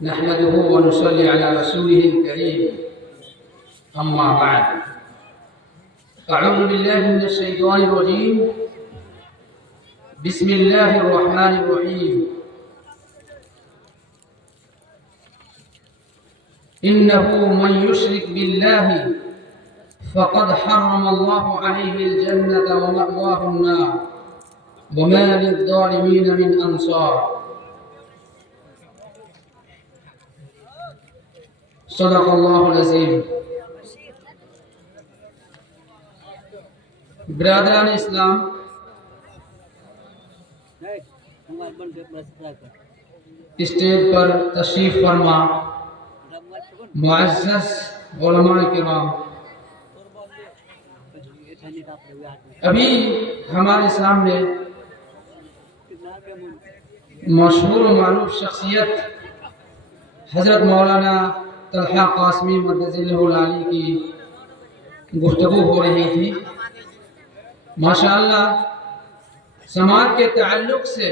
نحمده ونصلي على رسوله الكريم أما بعد أعوذ بالله من الشيطان الرجيم بسم الله الرحمن الرحيم إنه من يشرك بالله فقد حرم الله عليه الجنة ومأواه النار وما للظالمين من أنصار صدق اللہ العظیم۔ برادران اسلام، اسٹیج پر تشریف فرما معزز علماء کرام، ابھی ہمارے سامنے مشہور و معروف شخصیت حضرت مولانا طلحہ قاسمی مدث اللہ العالی کی گفتگو ہو رہی تھی۔ ماشاءاللہ سماج کے تعلق سے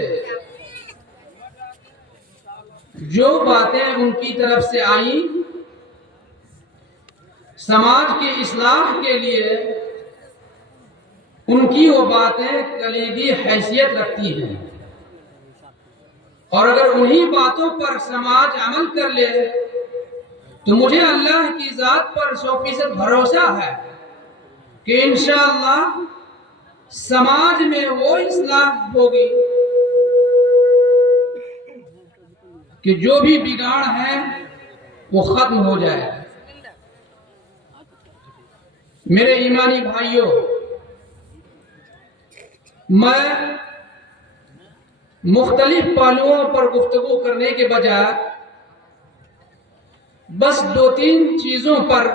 جو باتیں ان کی طرف سے آئیں سماج کی اصلاح کے لیے ان کی وہ باتیں کلیدی حیثیت رکھتی ہیں، اور اگر انہی باتوں پر سماج عمل کر لے تو مجھے اللہ کی ذات پر 100% بھروسہ ہے کہ انشاءاللہ سماج میں وہ اصلاح ہوگی کہ جو بھی بگاڑ ہے وہ ختم ہو جائے گا۔ میرے ایمانی بھائیوں، میں مختلف پہلوؤں پر گفتگو کرنے کے بجائے بس 2-3 چیزوں پر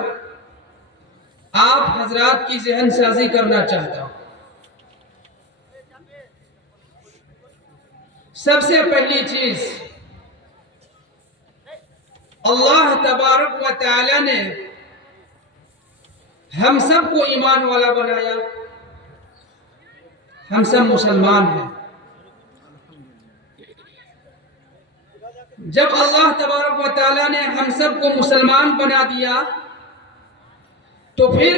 آپ حضرات کی ذہن سازی کرنا چاہتا ہوں۔ سب سے پہلی چیز، اللہ تبارک و تعالی نے ہم سب کو ایمان والا بنایا، ہم سب مسلمان ہیں۔ جب اللہ تبارک و تعالی نے ہم سب کو مسلمان بنا دیا تو پھر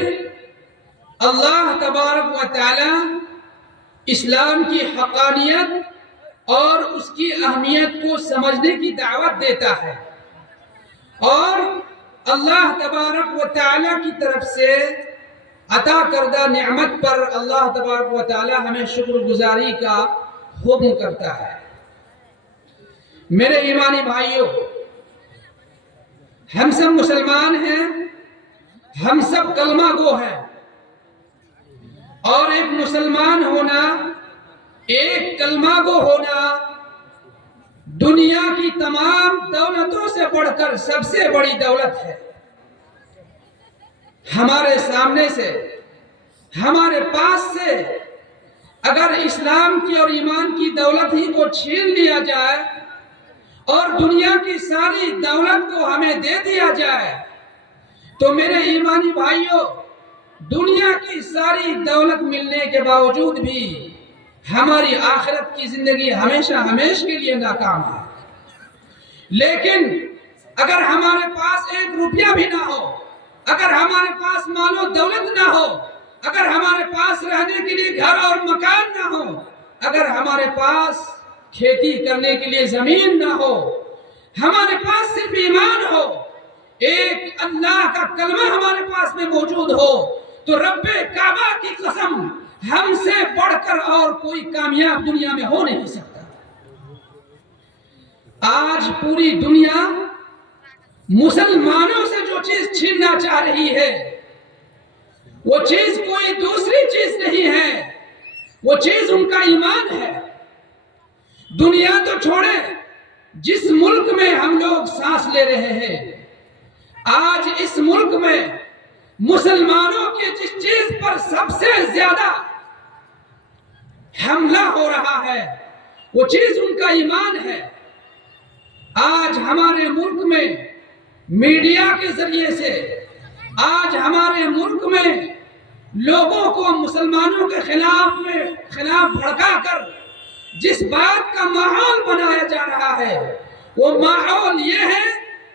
اللہ تبارک و تعالی اسلام کی حقانیت اور اس کی اہمیت کو سمجھنے کی دعوت دیتا ہے، اور اللہ تبارک و تعالی کی طرف سے عطا کردہ نعمت پر اللہ تبارک و تعالی ہمیں شکر گزاری کا حکم کرتا ہے۔ میرے ایمانی بھائیوں، ہم سب مسلمان ہیں، ہم سب کلمہ گو ہیں، اور ایک مسلمان ہونا، ایک کلمہ گو ہونا دنیا کی تمام دولتوں سے بڑھ کر سب سے بڑی دولت ہے۔ ہمارے سامنے سے، ہمارے پاس سے اگر اسلام کی اور ایمان کی دولت ہی کو چھین لیا جائے اور دنیا کی ساری دولت کو ہمیں دے دیا جائے تو میرے ایمانی بھائیوں، دنیا کی ساری دولت ملنے کے باوجود بھی ہماری آخرت کی زندگی ہمیشہ کے لیے ناکام ہے۔ لیکن اگر ہمارے پاس 1 روپیہ بھی نہ ہو، اگر ہمارے پاس مال و دولت نہ ہو، اگر ہمارے پاس رہنے کے لیے گھر اور مکان نہ ہو، اگر ہمارے پاس کھیتی کرنے کے لیے زمین نہ ہو، ہمارے پاس صرف ایمان ہو، ایک اللہ کا کلمہ ہمارے پاس میں موجود ہو، تو رب کعبہ کی قسم ہم سے بڑھ کر اور کوئی کامیاب دنیا میں ہو نہیں سکتا۔ آج پوری دنیا مسلمانوں سے جو چیز چھیننا چاہ رہی ہے وہ چیز کوئی دوسری چیز نہیں ہے، وہ چیز ان کا ایمان ہے۔ دنیا تو چھوڑے، جس ملک میں ہم لوگ سانس لے رہے ہیں، آج اس ملک میں مسلمانوں کی جس چیز پر سب سے زیادہ حملہ ہو رہا ہے وہ چیز ان کا ایمان ہے۔ آج ہمارے ملک میں میڈیا کے ذریعے سے، آج ہمارے ملک میں لوگوں کو مسلمانوں کے خلاف بھڑکا کر جس بات کا ماحول بنایا جا رہا ہے وہ ماحول یہ ہے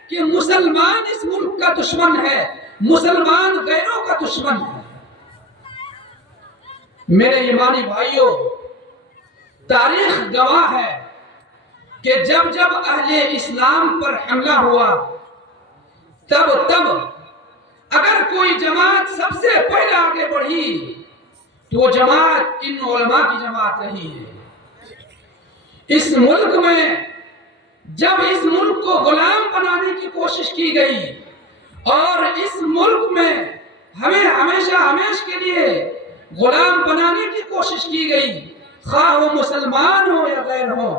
کہ مسلمان اس ملک کا دشمن ہے، مسلمان غیروں کا دشمن ہے۔ میرے ایمانی بھائیوں، تاریخ گواہ ہے کہ جب جب اہل اسلام پر حملہ ہوا تب اگر کوئی جماعت سب سے پہلے آگے بڑھی تو وہ جماعت ان علماء کی جماعت رہی ہے۔ اس ملک میں جب اس ملک کو غلام بنانے کی کوشش کی گئی اور اس ملک میں ہمیں ہمیشہ کے لیے غلام بنانے کی کوشش کی گئی، خواہ وہ مسلمان ہو یا غیر ہو،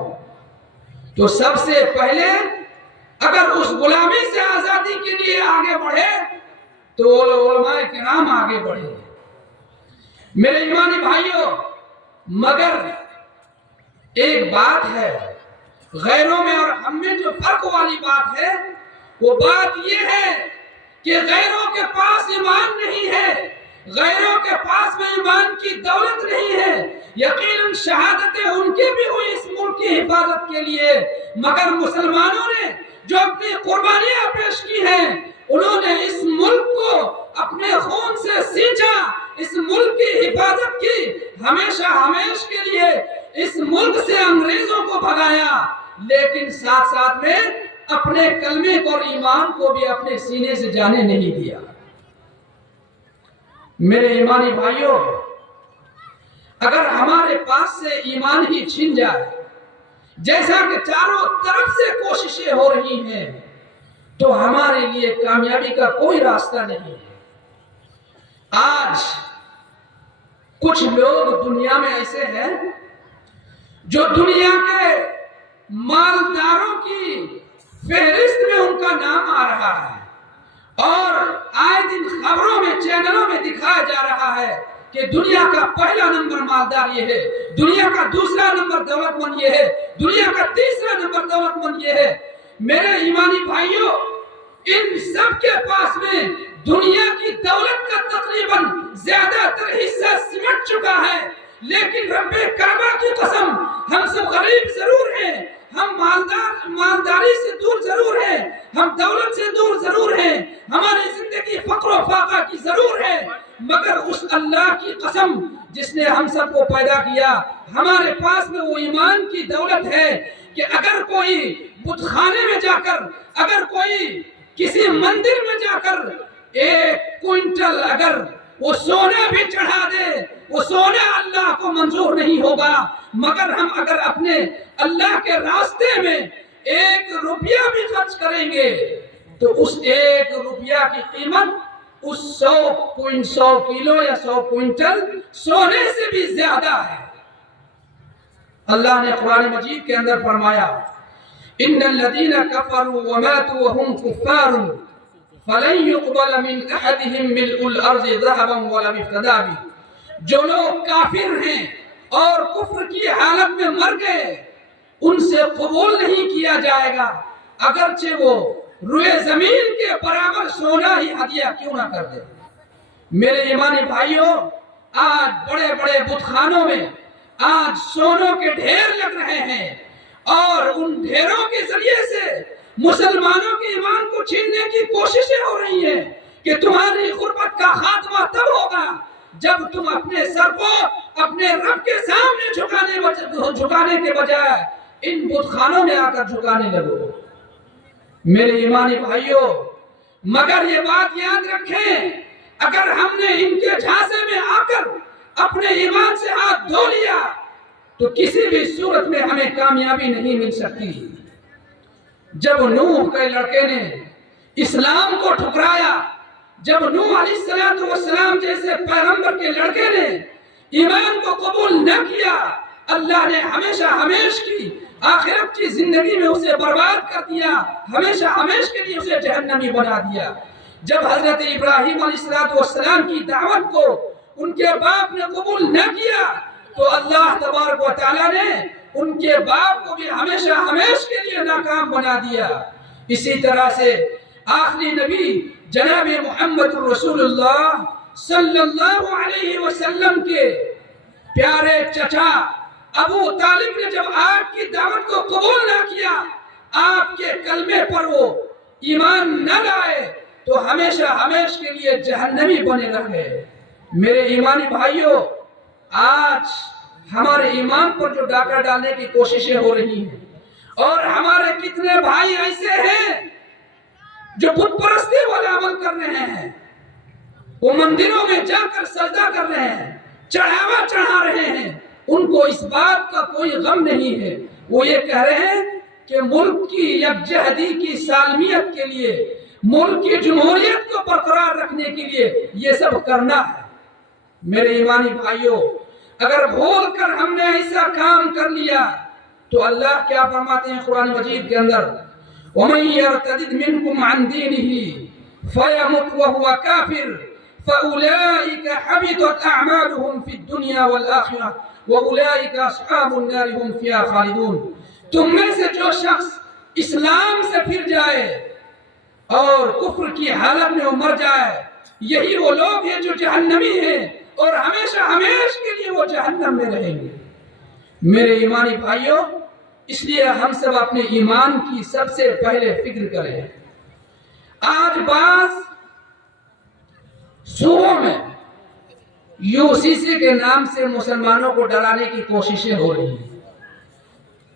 تو سب سے پہلے اگر اس غلامی سے آزادی کے لیے آگے بڑھے تو علماء کرام آگے بڑھے۔ میرے ایمانی بھائیوں، مگر ایک بات ہے، غیروں میں اور ہم میں جو فرق والی بات ہے وہ بات یہ ہے کہ غیروں کے پاس ایمان نہیں ہے، غیروں کے پاس میں ایمان کی دولت نہیں ہے۔ یقیناً شہادتیں ان کی بھی ہوئی اس ملک کی حفاظت کے لیے، مگر مسلمانوں نے جو اپنی قربانیاں پیش کی ہیں انہوں نے اس ملک کو اپنے خون سے سینچا، اس ملک کی حفاظت کی، ہمیشہ کے لیے اس ملک سے انگریزوں کو بھگایا، لیکن ساتھ میں اپنے کلمے کو اور ایمان کو بھی اپنے سینے سے جانے نہیں دیا۔ میرے ایمانی بھائیوں، اگر ہمارے پاس سے ایمان ہی چھن جائے، جیسا کہ چاروں طرف سے کوششیں ہو رہی ہیں، تو ہمارے لیے کامیابی کا کوئی راستہ نہیں ہے۔ آج کچھ لوگ دنیا میں ایسے ہیں جو دنیا کے مالداروں کی فہرست میں ان کا نام آ رہا ہے، اور آئے دن خبروں میں چینلوں میں دکھایا جا رہا ہے کہ دنیا کا پہلا نمبر مالدار یہ ہے، دنیا کا دوسرا نمبر دولت مند یہ ہے، دنیا کا تیسرا نمبر دولت مند یہ ہے۔ میرے ایمانی بھائیوں، ان سب کے پاس میں دنیا کی دولت کا تقریباً زیادہ تر حصہ سمٹ چکا ہے، لیکن رب کعبہ کی قسم ہم سب غریب ضرور ہیں، ہم مالداری سے دور ضرور ہیں، ہم دولت سے دور ضرور ہیں، ہماری زندگی فقر و فاقہ کی ضرور ہے، مگر اس اللہ کی قسم جس نے ہم سب کو پیدا کیا، ہمارے پاس میں وہ ایمان کی دولت ہے کہ اگر کوئی بت خانے میں جا کر، اگر کوئی کسی مندر میں جا کر 1 کوئنٹل اگر وہ سونا بھی چڑھا دے، وہ سونا اللہ کو منظور نہیں ہوگا، مگر ہم اگر اپنے اللہ کے راستے میں 1 روپیہ بھی خرچ کریں گے تو اس 1 روپیہ کی قیمت اس 100 کلو یا 100 کوئنٹل سونے سے بھی زیادہ ہے۔ اللہ نے قرآن مجید کے اندر فرمایا، ان الذين كفروا وماتوا وهم كفار فلن يقبل من احدهم ملء الارض ذهبا ولو افتدى به۔ جو لوگ کافر ہیں اور کفر کی حالت میں مر گئے ان سے قبول نہیں کیا جائے گا، اگرچہ وہ روئے زمین کے برابر سونا ہی ہدیہ کیوں نہ کر دے۔ میرے ایمانی بھائیوں، آج بڑے بڑے بت خانوں میں آج سونوں کے ڈھیر لگ رہے ہیں، اور ان ڈھیروں کے ذریعے سے مسلمانوں کے ایمان کو چھیننے کی کوششیں ہو رہی ہیں کہ تمہاری غربت کا خاتمہ تب ہوگا جب تم اپنے سر کو اپنے رب کے سامنے جھکانے کے بجائے ان بت خانوں میں آ کر جھکانے لگو۔ میرے ایمانی بھائیوں، مگر یہ بات یاد رکھیں، اگر ہم نے ان کے جھانسے میں آ کر اپنے ایمان سے ہاتھ دھو لیا تو کسی بھی صورت میں ہمیں کامیابی نہیں مل سکتی۔ جب نوح کے لڑکے نے اسلام کو ٹھکرایا، جب نوح علیہ السلام جیسے پیغمبر کے لڑکے نے ایمان کو قبول نہ کیا، اللہ نے ہمیشہ کی آخرت کی زندگی میں اسے برباد کر دیا، ہمیشہ کے لیے اسے جہنمی بنا دیا۔ جب حضرت ابراہیم علیہ السلام کی دعوت کو ان کے باپ نے قبول نہ کیا تو اللہ تبارک و تعالیٰ نے ان کے باپ کو بھی ہمیشہ کے لیے ناکام بنا دیا۔ اسی طرح سے آخری نبی جناب محمد رسول اللہ صلی اللہ علیہ وسلم کے پیارے چچا ابو طالب نے جب آپ کی دعوت کو قبول نہ کیا آپ کے کلمے پر وہ ایمان نہ لائے تو ہمیشہ ہمیشہ کے لیے جہنمی بنے رہے۔ میرے ایمانی بھائیوں، آج ہمارے ایمان پر جو ڈاکہ ڈالنے کی کوششیں ہو رہی ہیں، اور ہمارے کتنے بھائی ایسے ہیں جو بت پرستی والے عمل کر رہے ہیں، وہ مندروں میں جا کر سجدہ کر رہے ہیں، چڑھاوا چڑھا رہے ہیں، ان کو اس بات کا کوئی غم نہیں ہے۔ وہ یہ کہہ رہے ہیں کہ ملک کی یکجہتی کی سالمیت کے لیے، ملک کی جمہوریت کو برقرار رکھنے کے لیے یہ سب کرنا ہے۔ میرے ایمانی بھائیوں، اگر بھول کر ہم نے ایسا کام کر لیا تو اللہ کیا فرماتے ہیں قرآن مجید کے اندر؟ وَمَن يَرْتَدِدْ مِنْكُمْ عَنْ دِينِهِ فَيَمُتْ وَهُوَ كَافِرٌ فَأُولَئِكَ حَبِطَتْ أَعْمَالُهُمْ فِي الدُّنْيَا وَالْآخِرَةِ وَأُولَئِكَ أَصْحَابُ النَّارِ هُمْ فِيهَا خَالِدُونَ۔ تم میں سے جو شخص اسلام سے پھر جائے اور کفر کی حالت میں وہ مر جائے، یہی وہ لوگ ہیں جو جہنمی ہیں اور ہمیشہ ہمیشہ کے لیے وہ جہنم میں رہیں گے۔ میرے ایمانی بھائیوں، اس لیے ہم سب اپنے ایمان کی سب سے پہلے فکر کریں۔ آج بعض صوبوں میں UCC کے نام سے مسلمانوں کو ڈرانے کی کوششیں ہو رہی ہیں۔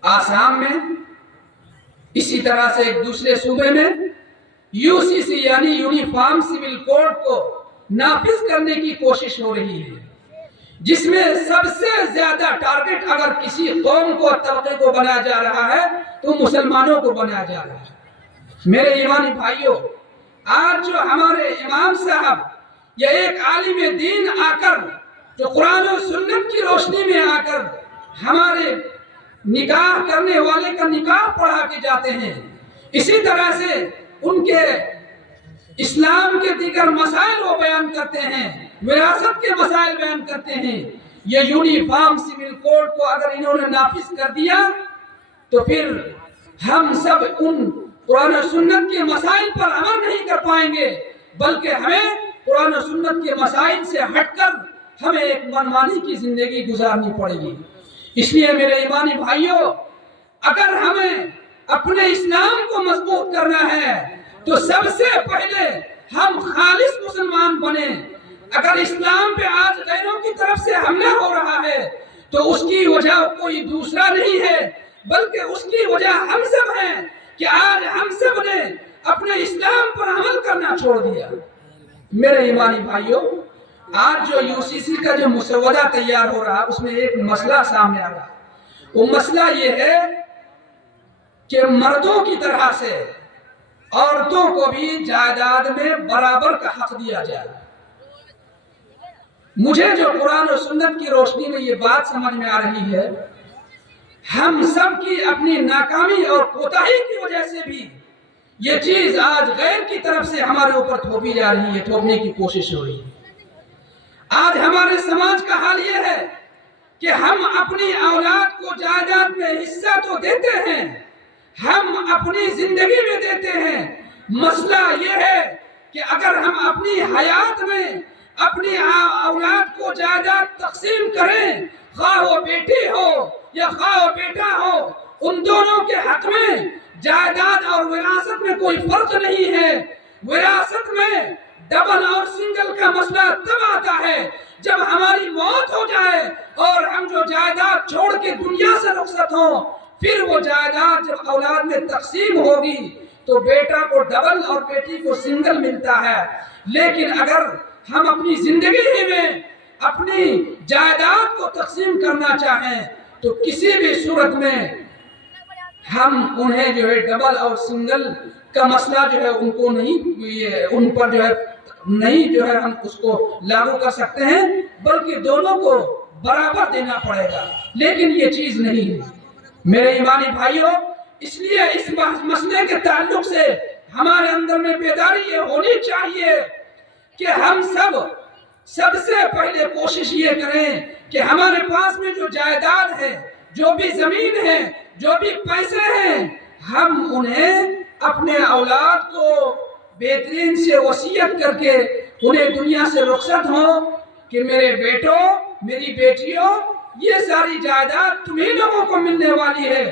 آسام میں، اسی طرح سے ایک دوسرے صوبے میں UCC یعنی یونیفارم سول کوڈ کو نافذ کرنے کی کوشش ہو رہی ہے، جس میں سب سے زیادہ ٹارگٹ اگر کسی قوم کو طبقے کو بنایا جا رہا ہے تو مسلمانوں کو بنایا جا رہا ہے۔ میرے ایمانی بھائیوں، آج جو ہمارے امام صاحب یا ایک عالم دین آ کر جو قرآن و سنت کی روشنی میں آ کر ہمارے نکاح کرنے والے کا نکاح پڑھا کے جاتے ہیں، اسی طرح سے ان کے اسلام کے دیگر مسائل وہ بیان کرتے ہیں، وراثت کے مسائل بیان کرتے ہیں۔ یہ یونیفارم سول کوڈ کو اگر انہوں نے نافذ کر دیا تو پھر ہم سب ان قرآن و سنت کے مسائل پر عمل نہیں کر پائیں گے، بلکہ ہمیں قرآن و سنت کے مسائل سے ہٹ کر ہمیں ایک منمانی کی زندگی گزارنی پڑے گی۔ اس لیے میرے ایمانی بھائیوں، اگر ہمیں اپنے اسلام کو مضبوط کرنا ہے تو سب سے پہلے ہم خالص مسلمان بنیں۔ اگر اسلام پہ آج غیروں کی طرف سے حملہ ہو رہا ہے تو اس کی وجہ کوئی دوسرا نہیں ہے، بلکہ اس کی وجہ ہم سب ہیں کہ آج ہم سب نے اپنے اسلام پر عمل کرنا چھوڑ دیا۔ میرے ایمانی بھائیوں، آج جو UCC کا جو مسودہ تیار ہو رہا اس میں ایک مسئلہ سامنے آ رہا۔ وہ مسئلہ یہ ہے کہ مردوں کی طرح سے عورتوں کو بھی جائیداد میں برابر کا حق دیا جائے۔ مجھے جو قرآن و سنت کی روشنی میں یہ بات سمجھ میں آ رہی ہے، ہم سب کی اپنی ناکامی اور کوتاہی کی وجہ سے بھی یہ چیز آج غیر کی طرف سے ہمارے اوپر تھوپی جا رہی ہے، تھوپنے کی کوشش ہو رہی ہے۔ آج ہمارے سماج کا حال یہ ہے کہ ہم اپنی اولاد کو جائیداد میں حصہ تو دیتے ہیں، ہم اپنی زندگی میں دیتے ہیں۔ مسئلہ یہ ہے کہ اگر ہم اپنی حیات میں اپنی اولاد کو جائیداد تقسیم کریں، خواہ وہ بیٹی ہو یا خواہ وہ بیٹا ہو، ان دونوں کے حق میں جائیداد اور وراثت میں کوئی فرق نہیں ہے۔ وراثت میں ڈبل اور سنگل کا مسئلہ تب آتا ہے جب ہماری موت ہو جائے اور ہم جو جائیداد چھوڑ کے دنیا سے رخصت ہوں، پھر وہ جائیداد جب اولاد میں تقسیم ہوگی تو بیٹا کو ڈبل اور بیٹی کو سنگل ملتا ہے۔ لیکن اگر ہم اپنی زندگی ہی میں اپنی جائیداد کو تقسیم کرنا چاہیں تو کسی بھی صورت میں ہم انہیں جو ہے ڈبل اور سنگل کا مسئلہ جو ہے ان کو نہیں، ان پر جو ہے نہیں جو ہے ہم اس کو لاگو کر سکتے ہیں، بلکہ دونوں کو برابر دینا پڑے گا۔ لیکن یہ چیز نہیں ہے میرے ایمانی بھائیوں۔ اس لیے اس مسئلے کے تعلق سے ہمارے اندر میں بیداری یہ ہونی چاہیے کہ ہم سب سے پہلے کوشش یہ کریں کہ ہمارے پاس میں جو جائیداد ہے، جو بھی زمین ہے، جو بھی پیسے ہیں، ہم انہیں اپنے اولاد کو بہترین سے وصیت کر کے انہیں دنیا سے رخصت ہوں کہ میرے بیٹوں، میری بیٹیوں، یہ ساری جائیداد تمہیں لوگوں کو ملنے والی ہے،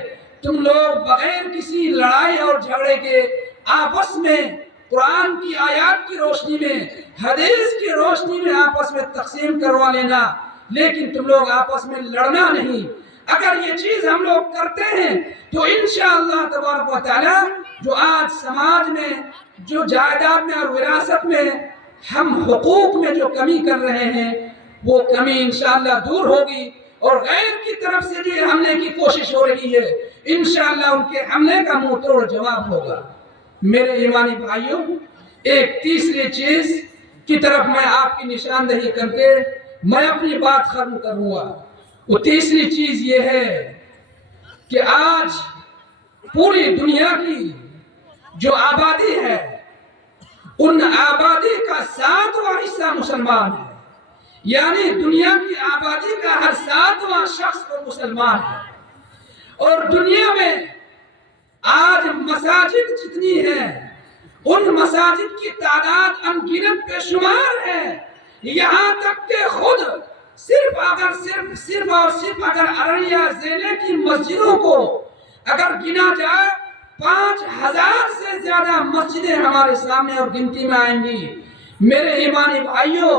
تم لوگ بغیر کسی لڑائی اور جھگڑے کے آپس میں قرآن کی آیات کی روشنی میں، حدیث کی روشنی میں آپس میں تقسیم کروا لینا، لیکن تم لوگ آپس میں لڑنا نہیں۔ اگر یہ چیز ہم لوگ کرتے ہیں تو انشاءاللہ تبارک و تعالی جو آج سماج میں، جو جائیداد میں اور وراثت میں ہم حقوق میں جو کمی کر رہے ہیں، وہ کمی انشاءاللہ دور ہوگی، اور غیر کی طرف سے جو حملے کی کوشش ہو رہی ہے انشاءاللہ ان کے حملے کا منہ توڑ جواب ہوگا۔ میرے ایمانی بھائیوں، ایک تیسری چیز کی طرف میں آپ کی نشاندہی کر کے میں اپنی بات ختم کروں گا۔ وہ تیسری چیز یہ ہے کہ آج پوری دنیا کی جو آبادی ہے، ان آبادی کا 7واں حصہ مسلمان ہے، یعنی دنیا کی آبادی کا ہر 7واں شخص وہ مسلمان ہے۔ اور دنیا میں آج مساجد جتنی ہیں، ان مساجد کی تعداد انگنت بے شمار ہے، یہاں تک کہ خود صرف اگر ارریہ ضلع کی مسجدوں کو اگر گنا جائے 5000 سے زیادہ مسجدیں ہمارے سامنے اور گنتی میں آئیں گی۔ میرے ایمانی بھائیوں،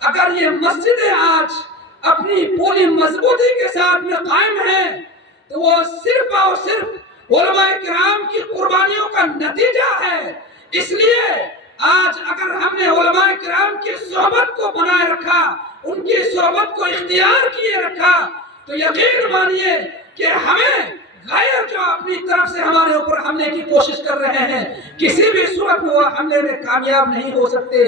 اگر یہ مسجدیں آج اپنی پوری مضبوطی کے ساتھ میں قائم ہیں تو وہ صرف اور صرف علماء کرام کی قربانیوں کا نتیجہ ہے۔ اس لیے آج اگر ہم نے علماء کرام کی صحبت کو بنائے رکھا، ان کی صحبت کو اختیار کیے رکھا، تو یقین مانیے کہ ہمیں غیر جو اپنی طرف سے ہمارے اوپر حملے کی کوشش کر رہے ہیں، کسی بھی صورت میں وہ حملے میں کامیاب نہیں ہو سکتے۔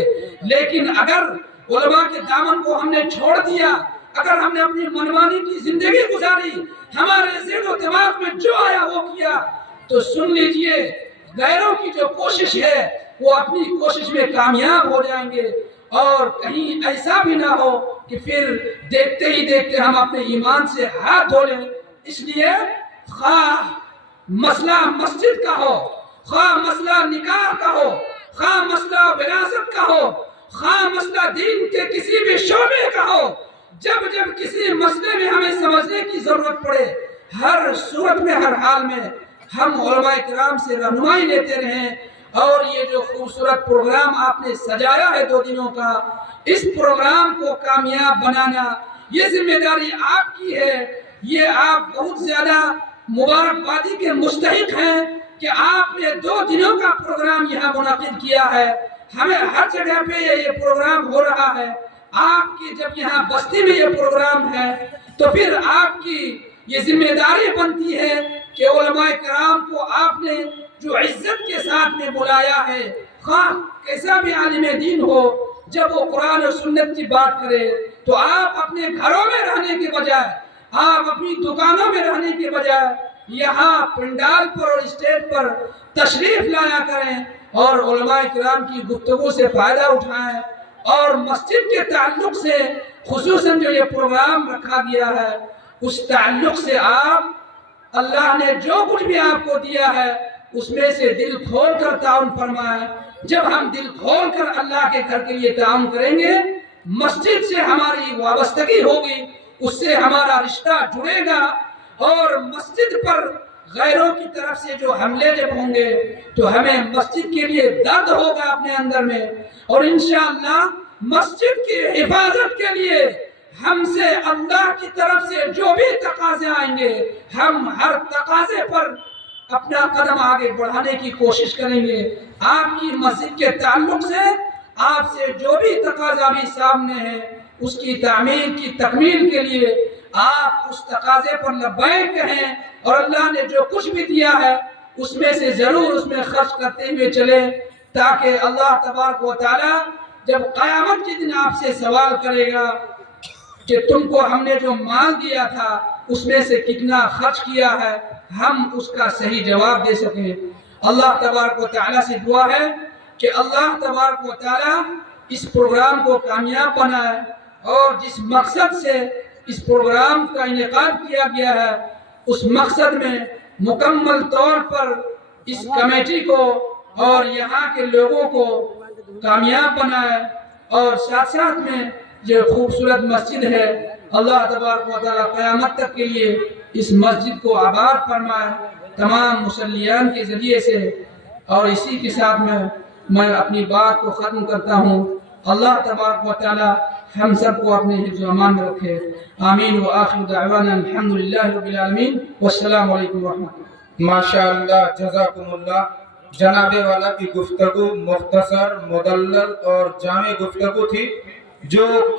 لیکن اگر علماء کے دامن کو ہم نے چھوڑ دیا، اگر ہم نے اپنی منمانی کی زندگی گزاری، ہمارے ذہن و دماغ میں جو آیا وہ کیا، تو سن لیجئے غیروں کی جو کوشش ہے وہ اپنی کوشش میں کامیاب ہو جائیں گے، اور کہیں ایسا بھی نہ ہو کہ پھر دیکھتے ہی دیکھتے ہم اپنے ایمان سے ہاتھ دھو لیں۔ اس لیے خواہ مسئلہ مسجد کا ہو، خواہ مسئلہ نکاح کا ہو، خواہ مسئلہ وراثت کا ہو، خواہ مسئلہ دین کے کسی بھی شعبے کا ہو، جب کسی مسئلے میں ہمیں سمجھنے کی ضرورت پڑے، ہر صورت میں، ہر حال میں ہم علماء کرام سے رہنمائی لیتے رہیں۔ اور یہ جو خوبصورت پروگرام آپ نے سجایا ہے 2 دنوں کا، اس پروگرام کو کامیاب بنانا یہ ذمہ داری آپ کی ہے۔ یہ آپ بہت زیادہ مبارکبادی کے مستحق ہیں کہ آپ نے 2 دنوں کا پروگرام یہاں منعقد کیا ہے۔ ہمیں ہر جگہ پہ یہ پروگرام ہو رہا ہے، آپ کی جب یہاں بستی میں یہ پروگرام ہے تو پھر آپ کی یہ ذمہ داری بنتی ہے کہ علماء کرام کو آپ نے جو عزت کے ساتھ میں بلایا ہے، خواہ کیسا بھی عالم دین ہو، جب وہ قرآن و سنت کی بات کرے تو آپ اپنے گھروں میں رہنے کے بجائے، آپ اپنی دکانوں میں رہنے کے بجائے یہاں پنڈال پر اور اسٹیج پر تشریف لایا کریں اور علماء کرام کی گفتگو سے فائدہ اٹھائیں۔ اور مسجد کے تعلق سے خصوصاً جو یہ پروگرام رکھا گیا ہے، اس تعلق سے آپ اللہ نے جو کچھ بھی آپ کو دیا ہے اس میں سے دل کھول کر تعاون فرمائیں۔ جب ہم دل کھول کر اللہ کے گھر کے لیے تعاون کریں گے، مسجد سے ہماری وابستگی ہوگی، اس سے ہمارا رشتہ جڑے گا، اور مسجد پر غیروں کی طرف سے جو حملے جب ہوں گے تو ہمیں مسجد کے لیے درد ہوگا اپنے اندر میں، اور انشاءاللہ مسجد کی حفاظت کے لیے ہم سے اللہ کی طرف سے جو بھی تقاضے آئیں گے، ہم ہر تقاضے پر اپنا قدم آگے بڑھانے کی کوشش کریں گے۔ آپ کی مسجد کے تعلق سے آپ سے جو بھی تقاضا بھی سامنے ہے، اس کی تعمیر کی تکمیل کے لیے آپ اس تقاضے پر لبیک کہیں، اور اللہ نے جو کچھ بھی دیا ہے اس میں سے ضرور اس میں خرچ کرتے ہوئے چلے، تاکہ اللہ تبارک و تعالی جب قیامت کے دن آپ سے سوال کرے گا کہ تم کو ہم نے جو مال دیا تھا اس میں سے کتنا خرچ کیا ہے، ہم اس کا صحیح جواب دے سکیں۔ اللہ تبارک و تعالی سے دعا ہے کہ اللہ تبارک و تعالی اس پروگرام کو کامیاب بنائے، اور جس مقصد سے اس پروگرام کا انعقاد کیا گیا ہے اس مقصد میں مکمل طور پر اس کمیٹی کو اور یہاں کے لوگوں کو کامیاب بنائے، اور ساتھ میں جو خوبصورت مسجد ہے اللہ تبارک و تعالی قیامت تک کے لیے اس مسجد کو آباد فرمائے تمام مصلیان کے ذریعے سے. اور اسی کے ساتھ میں اپنی بات کو ختم کرتا ہوں. اللہ تبارک و تعالی ہم سب کو اپنے حفظ و امان میں رکھے. آمین. وآخر دعوانا الحمدللہ رب العالمین والسلام علیکم ورحمۃ اللہ. ماشاءاللہ، جزاکم اللہ. جناب والا کی گفتگو مختصر، مدلل اور جامع گفتگو تھی جو